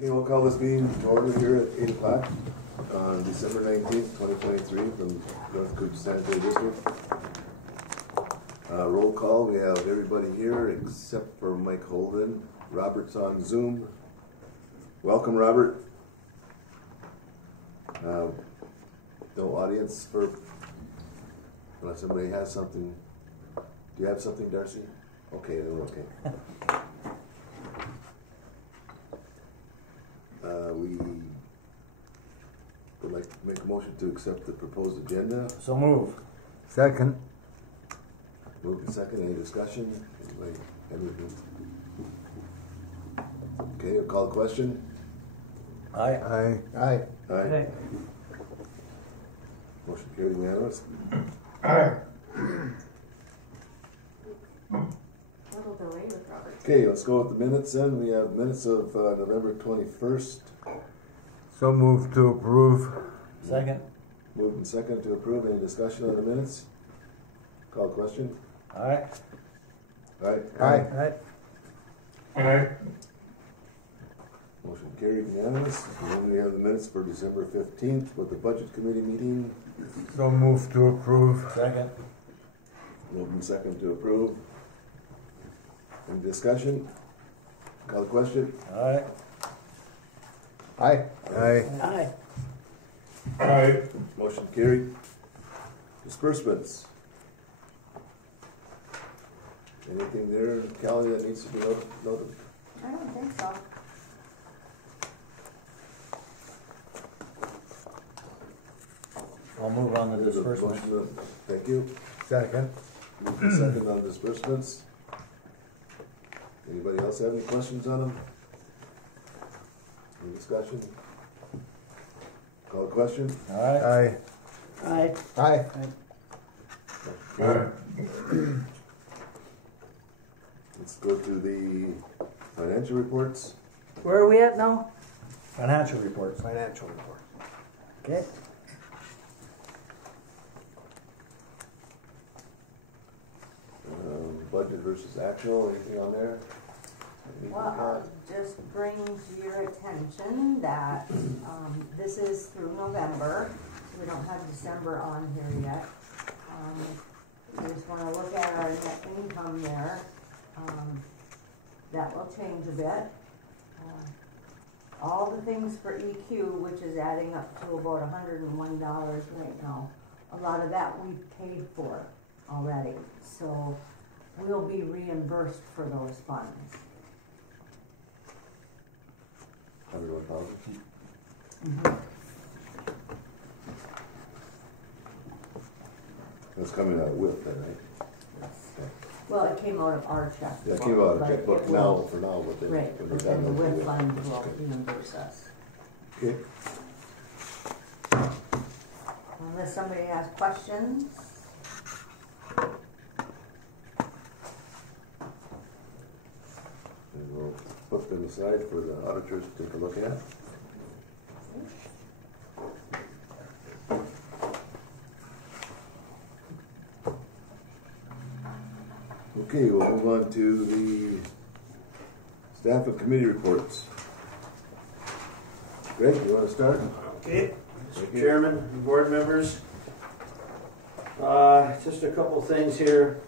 Okay, we'll call this meeting to order here at 8 o'clock on December 19th, 2023 from North Couch Sanitary District. Roll call, we have everybody here except for Mike Holden. Robert's on Zoom. Welcome, Robert. No audience for, unless somebody has something. Do you have something, Darcy? Okay, then we're okay. We would like to make a motion to accept the proposed agenda. So move. Second. Move to second. Any discussion? Anybody have anything? Okay, I'll call the question. Aye. Aye. Aye. Aye. Motion carried unanimous. Little delay with Robert. Okay, let's go with the minutes then. We have minutes of November 21st. So moved to approve. Second. Moved and second to approve. Any discussion on the minutes? Call the question. Aye. Aye. Aye. Aye. Motion carried unanimous. And then we have the minutes for December 15th with the budget committee meeting. So moved to approve. Second. Moved and second to approve. Any discussion? Call the question. Aye. Aye. Aye. Aye. Aye. Motion carried. Disbursements. Anything there, Callie, that needs to be noted? I don't think so. I'll move on to There's a disbursement. motion. Thank you. Second. Moved and second on disbursements. Anybody else have any questions on them? Any discussion? Call the question. Aye. Aye. Aye. Aye. Let's go to the financial reports. Where are we at now? Financial reports. Financial report. Okay. Budget versus actual, anything on there? Anything Well, just bring to your attention that this is through November. We don't have December on here yet. We just want to look at our net income there. That will change a bit. All the things for EQ, which is adding up to about $101 right now, a lot of that we've paid for already. So we'll be reimbursed for those funds. 101,000. That's coming out of WIP then, right? Okay. Well, it came out of our checkbook. Yeah, it came out of but checkbook it now, will- for now, but then. Right, when but they're then the done, WIP they'll do fund it. will reimburse us. Okay. Unless somebody has questions. And we'll put them aside for the auditors to take a look at. Okay, we'll move on to the staff and committee reports. Greg, you want to start? Okay, Thank Mr. you. Chairman and board members. Just a couple things here.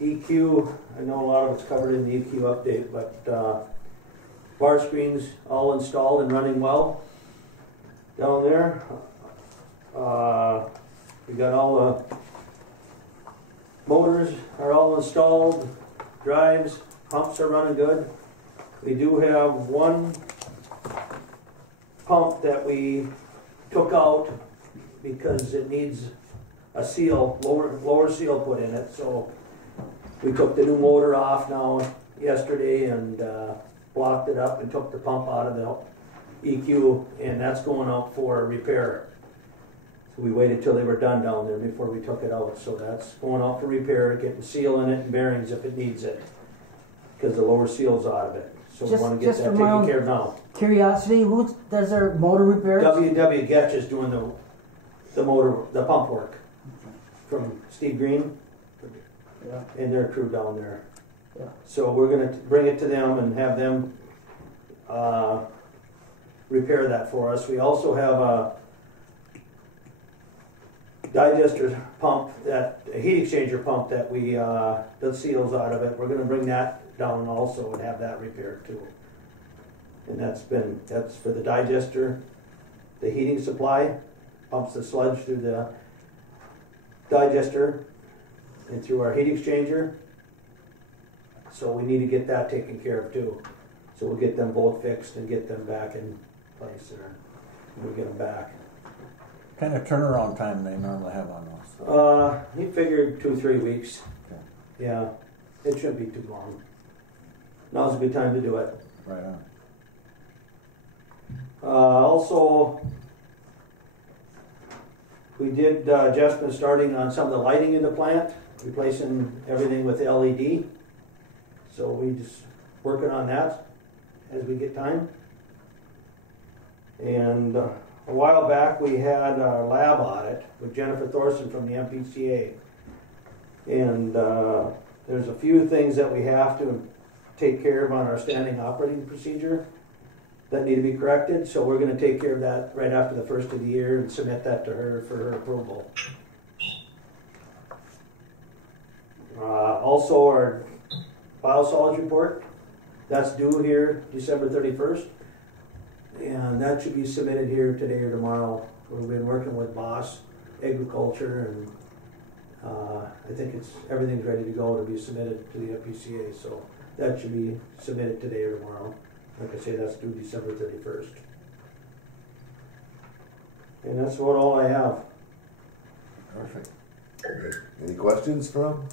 EQ, I know a lot of it's covered in the EQ update, but bar screens all installed and running well down there. We got all the motors are all installed, drives, pumps are running good. We do have one pump that we took out because it needs a seal, lower seal put in it. So we took the new motor off now yesterday and blocked it up and took the pump out of the EQ, and that's going out for repair. So we waited till they were done down there before we took it out. So that's going out for repair, getting seal in it and bearings if it needs it, because the lower seal's out of it. So we want to get that taken care of now. Curiosity, who does their motor repairs? W.W. Getch is doing the motor, the pump work from Steve Green and their crew down there. Yeah. So we're going to bring it to them and have them repair that for us. We also have a digester pump, a heat exchanger pump that we that seals out of it. We're going to bring that down also and have that repaired too. And that's for the digester. The heating supply pumps the sludge through the digester and through our heat exchanger. So we need to get that taken care of too. So we'll get them both fixed and get them back in place there. We'll get them back. Kind of turnaround time they normally have on those. He figured 2-3 weeks. Okay. Yeah, it shouldn't be too long. Now's a good time to do it. Right on. Also, we did adjustments starting on some of the lighting in the plant, replacing everything with LED. So we just working on that as we get time. And a while back we had a lab audit with Jennifer Thorson from the MPCA. And there's a few things that we have to take care of on our standing operating procedure that need to be corrected. So we're going to take care of that right after the first of the year and submit that to her for her approval. Also our biosolids report, that's due here December 31st. And that should be submitted here today or tomorrow. We've been working with Boss Agriculture, and I think everything's ready to go to be submitted to the FPCA. So that should be submitted today or tomorrow. Like I say, that's due December 31st. And that's about all I have. Perfect. Okay. Any questions from?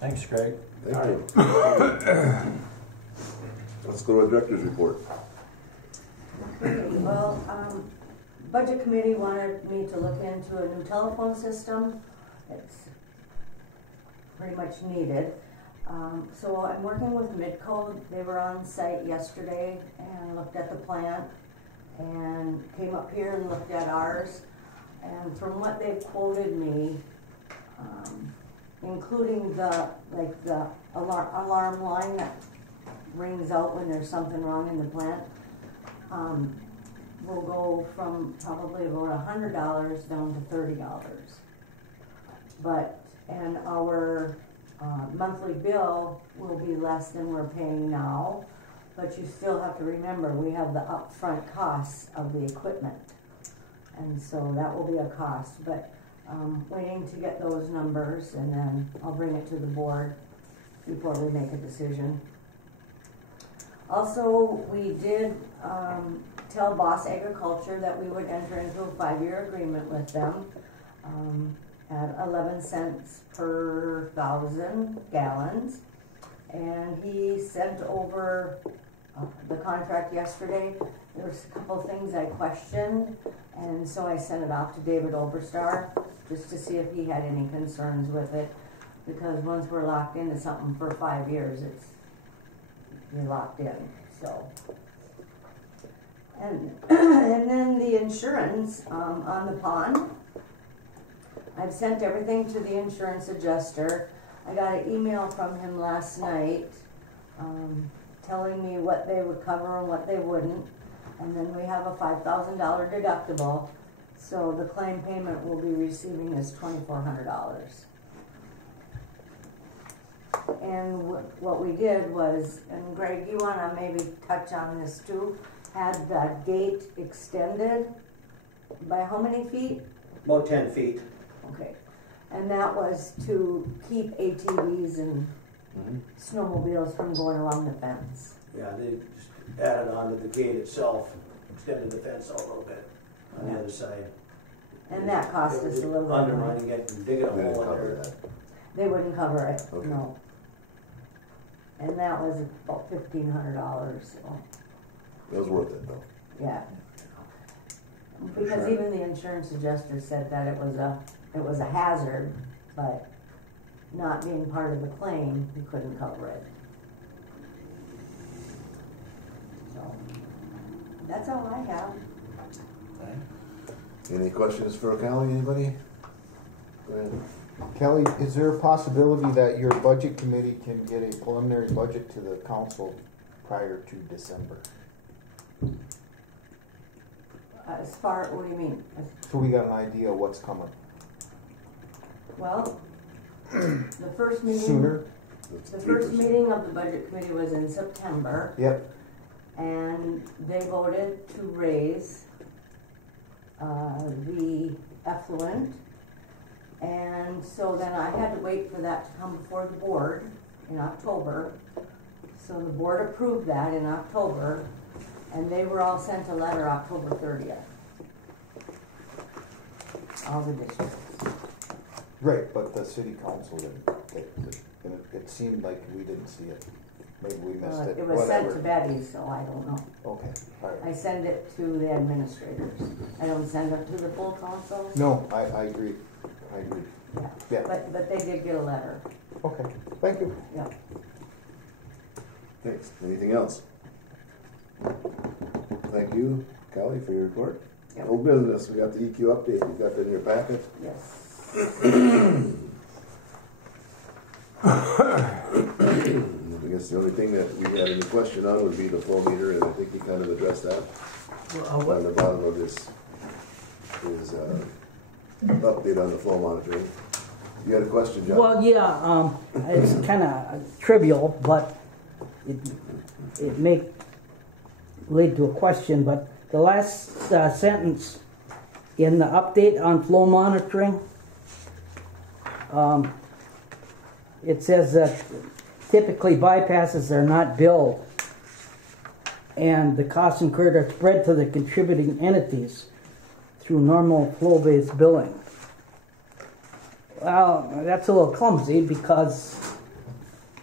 Thanks, Craig. Thank you. Let's go to our director's report. Well, Budget Committee wanted me to look into a new telephone system. It's pretty much needed. So I'm working with Midco. They were on site yesterday and looked at the plant and came up here and looked at ours. And from what they've quoted me, including the alarm line that rings out when there's something wrong in the plant, will go from probably about $100 down to $30. And our monthly bill will be less than we're paying now, but you still have to remember we have the upfront costs of the equipment, and so that will be a cost. But waiting to get those numbers, and then I'll bring it to the board before we make a decision. Also, we did tell Boss Agriculture that we would enter into a 5-year agreement with them at 11 cents per 1,000 gallons. And he sent over the contract yesterday. There was a couple things I questioned, and so I sent it off to David Oberstar just to see if he had any concerns with it, because once we're locked into something for 5 years, you're locked in. So, and then the insurance on the pond. I've sent everything to the insurance adjuster. I got an email from him last night telling me what they would cover and what they wouldn't. And then we have a $5,000 deductible, so the claim payment we'll be receiving is $2,400. And what we did was, and Greg, you want to maybe touch on this too, had the gate extended by how many feet? About 10 feet. Okay. And that was to keep ATVs and snowmobiles from going along the fence. Yeah, they just added on to the gate itself, extended the fence out a little bit on the other side. And that cost us a little bit more. Undermining it and digging a They didn't hole in cover there. that. They wouldn't cover it, Okay. no. And that was about $1,500, so, It was worth it though. yeah. Because sure. even the insurance adjuster said that it was a hazard, but not being part of the claim, he couldn't cover it. So, that's all I have. Any questions for Callie, anybody? Go ahead. Kelly, is there a possibility that your budget committee can get a preliminary budget to the council prior to December? As far, what do you mean? So we got an idea of what's coming Well, the first meeting. sooner? The first meeting of the budget committee was in September, Yep. and they voted to raise the effluent. And so then I had to wait for that to come before the board in October. So the board approved that in October, and they were all sent a letter October 30th. All the districts. Right, but the city council didn't. It seemed like we didn't see it. Maybe we missed it. It was sent Whatever. to Betty, so I don't know. Okay, all right. I send it to the administrators. I don't send it to the full council. No, I agree. I agree. Yeah. Yeah. But they did get a letter. Okay, thank you. Yeah. Thanks. Anything else? Thank you, Callie, for your report. Yep. Old business, we got the EQ update, you got that in your packet. Yes. I guess the only thing that we had any question on would be the flow meter, and I think you kind of addressed that. On the bottom of this is update on the flow monitoring. You had a question, John? Well, yeah, it's kind of trivial, but it may lead to a question. But the last sentence in the update on flow monitoring, it says that typically bypasses are not billed, and the costs incurred are spread to the contributing entities through normal flow-based billing. Well, that's a little clumsy because,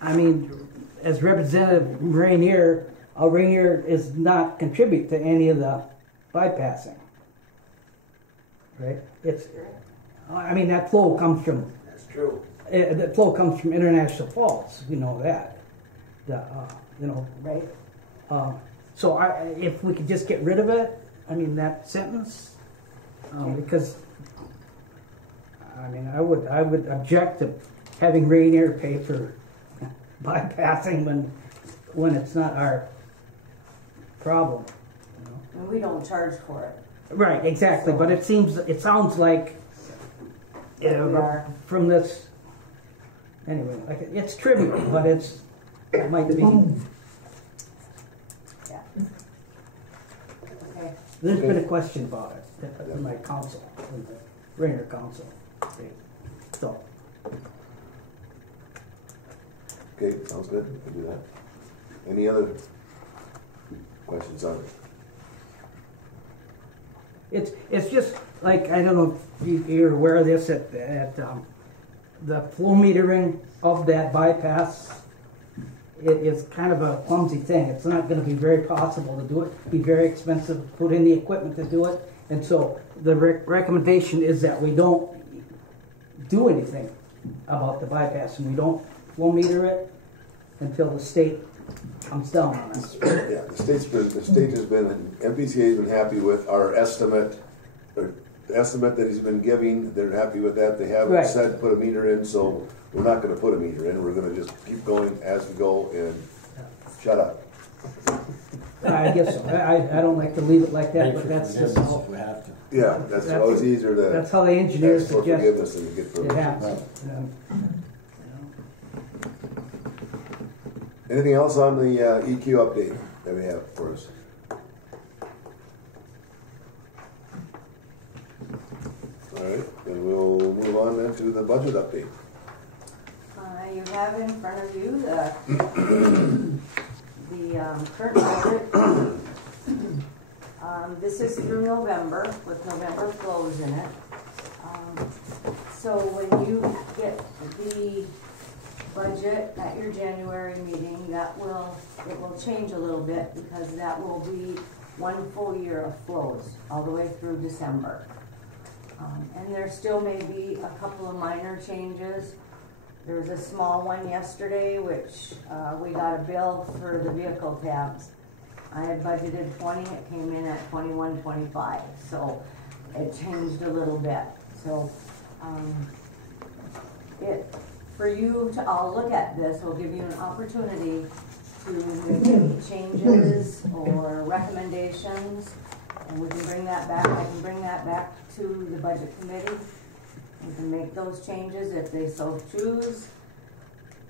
I mean, as Representative Rainier is not contribute to any of the bypassing, right? I mean, that flow comes from. That's true. The flow comes from International Falls. We know that. Right. So if we could just get rid of it, I mean that sentence, because I mean I would object to having Rainier pay for bypassing when it's not our problem. You know? And we don't charge for it. Right, exactly. But it sounds like We are. from this. Anyway, it's trivial, but it might be. Yeah. Okay. There's been a question about it in my council, in the Rainier Council. So, Okay, sounds good, we can do that. Any other questions on it? it's just like, I don't know if you're aware of this, at the flow metering of that bypass, it is kind of a clumsy thing. It's not going to be very possible to do it. Be very expensive to put in the equipment to do it. And so the recommendation is that we don't do anything about the bypass, and we don't flow meter it until the state comes down on us. Yeah, the state has been, MPCA has been happy with our estimate, or the estimate that he's been giving. They're happy with that. They haven't Right. said put a meter in, so we're not gonna put a meter in. We're gonna just keep going as we go and shut up. I guess so. I don't like to leave it like that, but that's just how, If we have to. Yeah, that's always easier to that's how the engineers ask for suggest forgiveness than to get it permission. happens. Anything else on the EQ update that we have for us? All right, then we'll move on then to the budget update. You have in front of you the current budget. This is through November, with November flows in it. So when you get the budget at your January meeting, it will change a little bit, because that will be one full year of flows all the way through December. And there still may be a couple of minor changes. There was a small one yesterday, which we got a bill for the vehicle tabs. I had budgeted 20, it came in at 21.25, so it changed a little bit. So for you to all look at this will give you an opportunity to make any changes or recommendations, and we can bring that back, I can bring that back to the budget committee. We can make those changes if they so choose,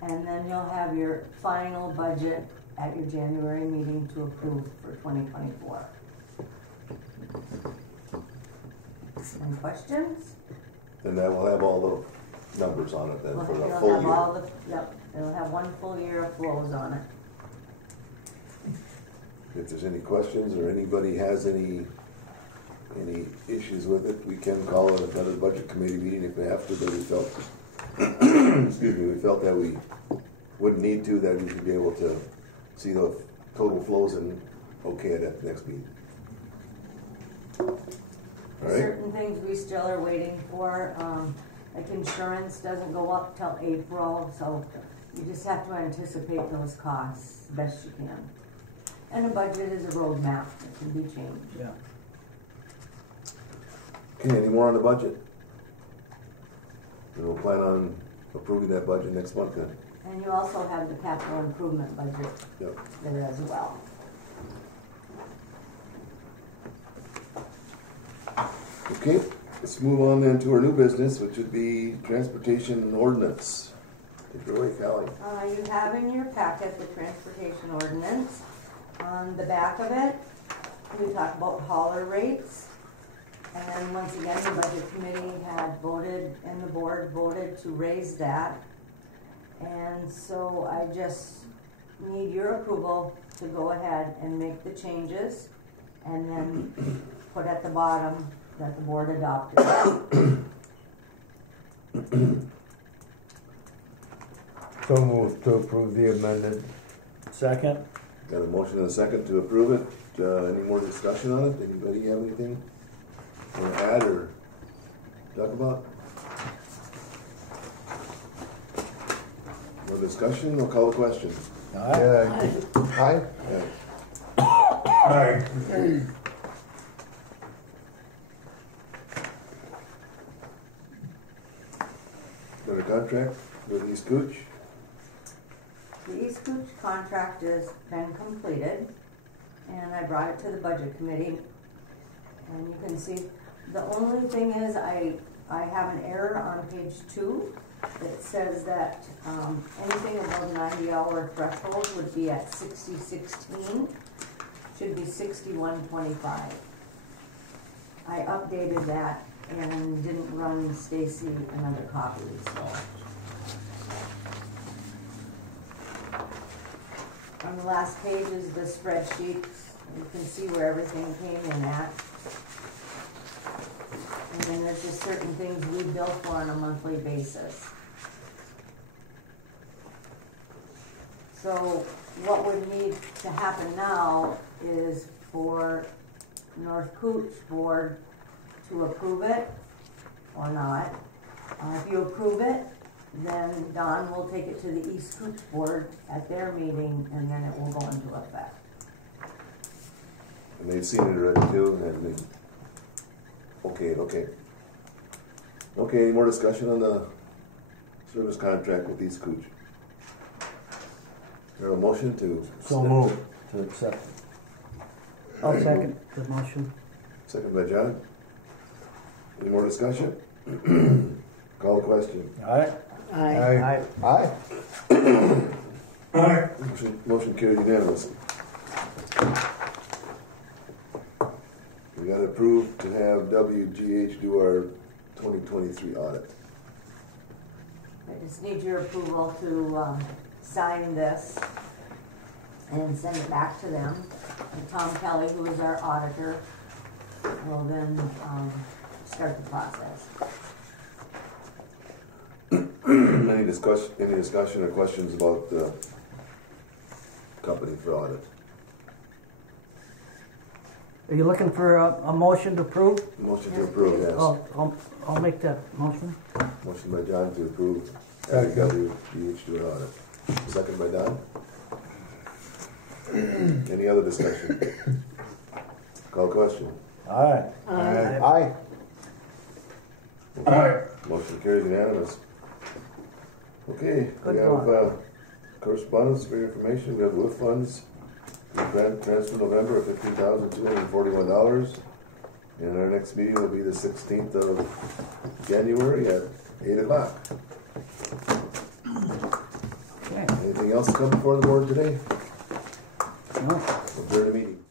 and then you'll have your final budget at your January meeting to approve for 2024. Any questions? And that will have all the numbers on it then for the It'll full have year. all the, yep, it'll have one full year of flows on it. If there's any questions or anybody has any issues with it, we can call it another budget committee meeting if we have to, but we felt, excuse me, we felt that we wouldn't need to, that we should be able to see the total flows and okay it at the next meeting. All right? Certain things we still are waiting for, like insurance doesn't go up till April, so you just have to anticipate those costs as best you can. And a budget is a roadmap that can be changed. Yeah. Okay, any more on the budget? And we'll plan on approving that budget next month then. And you also have the capital improvement budget Yep. there as well. Okay, let's move on then to our new business, which would be transportation ordinance. Take it away, Callie. You have in your packet the transportation ordinance. On the back of it, we talk about hauler rates. And once again, the budget committee had voted, and the board voted to raise that. And so I just need your approval to go ahead and make the changes, and then put at the bottom that the board adopted. So moved to approve the amended. Second? Got a motion and a second to approve it. Any more discussion on it? Anybody have anything want to add or talk about? No discussion? I'll call the question. Aye. Yeah. Aye. Yeah. Got a contract with East Cooch? The East Cooch contract has been completed, and I brought it to the budget committee. And you can see, the only thing is I have an error on page 2. It says that anything above 90-hour threshold would be at 6016, should be 6125. I updated that and didn't run Stacy another copy, so. On the last page is the spreadsheet. You can see where everything came in at. And then there's just certain things we bill for on a monthly basis. So what would need to happen now is for North Cooch Board to approve it or not. If you approve it, then Don will take it to the East Cooch Board at their meeting, and then it will go into effect. And they've seen it already too, and they, okay. Okay, any more discussion on the service contract with East Cooch? Is there a motion to? So moved to accept. I'll second the motion. Second by John. Any more discussion? Call the question. Aye. Aye. Aye. Motion carried unanimously. We got approved to have WGH do our 2023 audit. I just need your approval to sign this and send it back to them. And Tom Kelly, who is our auditor, will then start the process. Any discussion or questions about the company for audit? Are you looking for a motion to approve? Motion to approve, yes. I'll make that motion. Motion by John to approve Second. WGH do an audit. Second by Don. Any other discussion? Call question. Aye. Aye. Motion carries unanimous. Okay, we Good have Correspondence for your information, we have WIF funds, grant transfer November of $15,241. And our next meeting will be the 16th of January at 8 o'clock. Okay. Anything else to come before the board today? No. Adjourn the meeting.